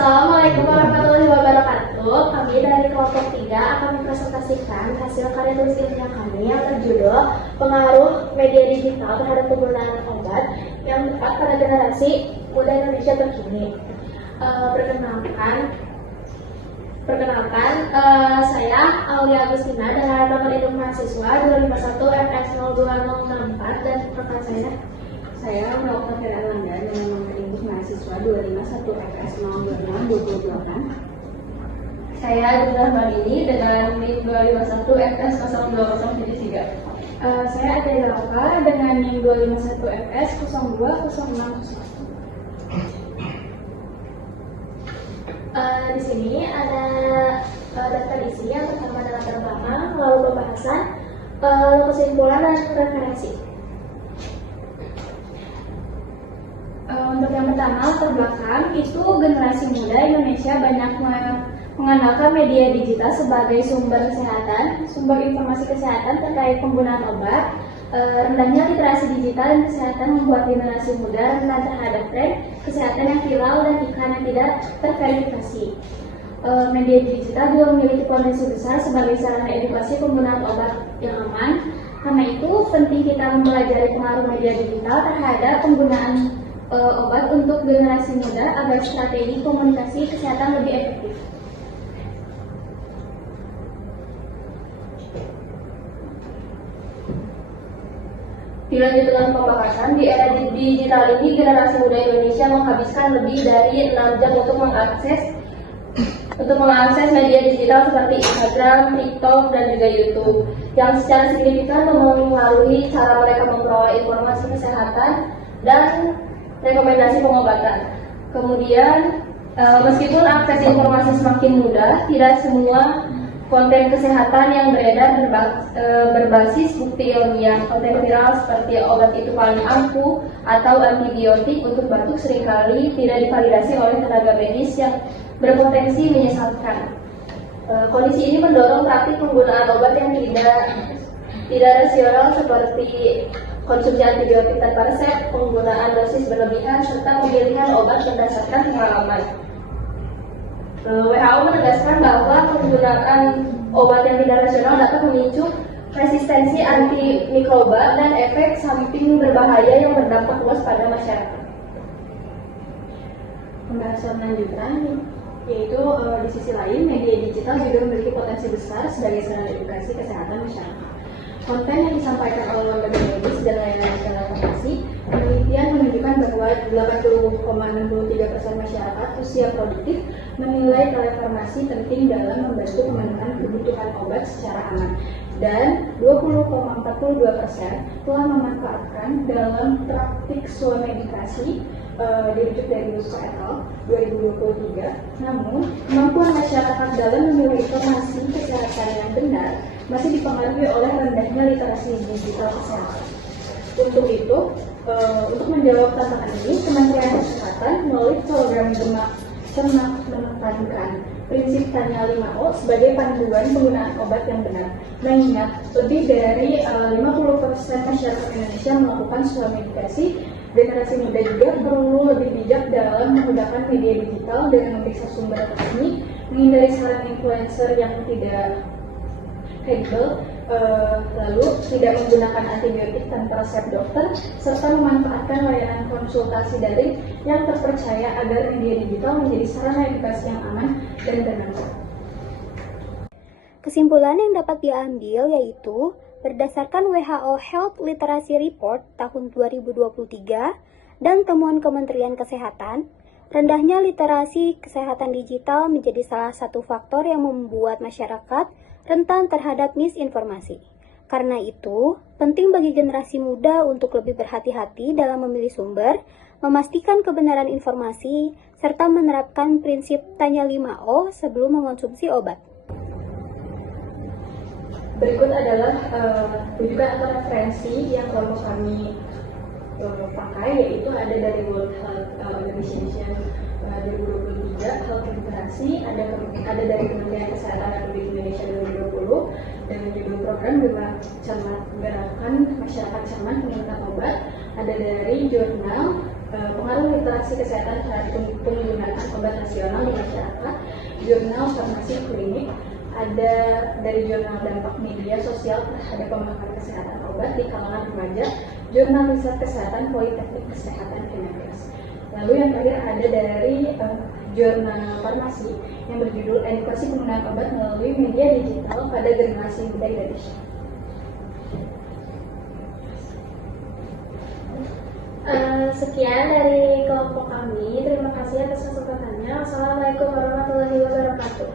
Assalamualaikum warahmatullahi wabarakatuh. Kami dari kelompok 3 akan mempresentasikan hasil karya tulis ilmiah kami yang berjudul Pengaruh Media Digital Terhadap Penggunaan Obat yang tepat pada generasi muda Indonesia terkini. Perkenalkan, saya Aulia Agustina dengan nomor induk mahasiswa 251 FX 02064 dan rekan Saya Mbak Firanda dengan nomor induk mahasiswa 251 FS 02528. Saya Jumlah Marini dengan NIM 251 FS 02073. Saya Ade Dalka dengan NIM 251 FS 020601. Di sini ada daftar isi yang pertama adalah latar belakang, lalu pembahasan, lalu kesimpulan dan referensi. Untuk yang pertama, latar belakang itu generasi muda Indonesia banyak mengandalkan media digital sebagai sumber kesehatan, sumber informasi kesehatan terkait penggunaan obat. Rendahnya literasi digital dan kesehatan membuat generasi muda rentan terhadap tren kesehatan yang viral dan iklan yang tidak terverifikasi. Media digital juga memiliki potensi besar sebagai sarana edukasi penggunaan obat yang aman. Karena itu, penting kita mempelajari pengaruh media digital terhadap penggunaan obat untuk generasi muda agar strategi komunikasi kesehatan lebih efektif. Dilanjutkan pembahasan, di era digital ini generasi muda Indonesia menghabiskan lebih dari 6 jam untuk mengakses media digital seperti Instagram, TikTok, dan juga YouTube, yang secara signifikan memengaruhi cara mereka memperoleh informasi kesehatan dan rekomendasi pengobatan. Kemudian, meskipun akses informasi semakin mudah, tidak semua konten kesehatan yang beredar berbasis bukti ilmiah. Konten viral seperti obat itu paling ampuh atau antibiotik untuk batuk seringkali tidak divalidasi oleh tenaga medis yang berpotensi menyesatkan. Kondisi ini mendorong praktik penggunaan obat yang tidak rasional seperti konsumsi antibiotik tanpa resep, penggunaan dosis berlebihan, serta pemilihan obat berdasarkan pengalaman. WHO menegaskan bahwa penggunaan obat yang tidak rasional dapat memicu resistensi antimikroba dan efek samping berbahaya yang berdampak luas pada masyarakat. Pembahasan lanjutan yaitu di sisi lain, media digital juga memiliki potensi besar sebagai sarana edukasi kesehatan masyarakat. Konten yang disampaikan oleh lembaga medis dan layanan telekomunikasi, penelitian menunjukkan bahwa 80,63% masyarakat usia produktif menilai telefarmasi penting dalam membantu pemenuhan kebutuhan obat secara aman, dan 20,42% telah memanfaatkan dalam praktik swamedikasi dirujuk dari Yusko et al. 2023. Namun, kemampuan masyarakat dalam memilih informasi kesehatan yang benar masih dipengaruhi oleh rendahnya literasi digital kesehatan. Untuk itu, untuk menjawab tantangan ini, Kementerian Kesehatan melalui program Cermat menekankan prinsip Tanya 5O sebagai panduan penggunaan obat yang benar. Mengingat lebih dari 50% masyarakat Indonesia melakukan swamedikasi, generasi muda juga perlu lebih bijak dalam menggunakan media digital dengan memeriksa sumber resmi, menghindari saran influencer yang tidak kredibel, lalu tidak menggunakan antibiotik tanpa resep dokter, serta memanfaatkan layanan konsultasi daring yang terpercaya agar media digital menjadi sarana edukasi yang aman dan benar. Kesimpulan yang dapat diambil yaitu berdasarkan WHO Health Literacy Report tahun 2023 dan temuan Kementerian Kesehatan, rendahnya literasi kesehatan digital menjadi salah satu faktor yang membuat masyarakat rentan terhadap misinformasi. Karena itu, penting bagi generasi muda untuk lebih berhati-hati dalam memilih sumber, memastikan kebenaran informasi, serta menerapkan prinsip Tanya 5O sebelum mengonsumsi obat. Berikut adalah rujukan atau referensi yang kelompok kami pakai, yaitu ada dari World Health Organization 2023, Health Literasi, ada dari Kementerian Kesehatan Republik Indonesia 2020, dengan judul program Cermat Gerakan Masyarakat Cermat Menggunakan Obat, ada dari jurnal Pengaruh Literasi Kesehatan Terhadap Penggunaan Obat Nasional di masyarakat, jurnal farmasi klinik, ada dari jurnal dampak media sosial terhadap pemakaian kesehatan obat di kalangan remaja, jurnal riset kesehatan Politeknik Kesehatan Kemenkes. Lalu yang terakhir ada dari jurnal farmasi yang berjudul Edukasi Penggunaan Obat Melalui Media Digital pada Generasi Muda Indonesia. Sekian dari kelompok kami. Terima kasih atas kesempatannya. Wassalamualaikum warahmatullahi wabarakatuh.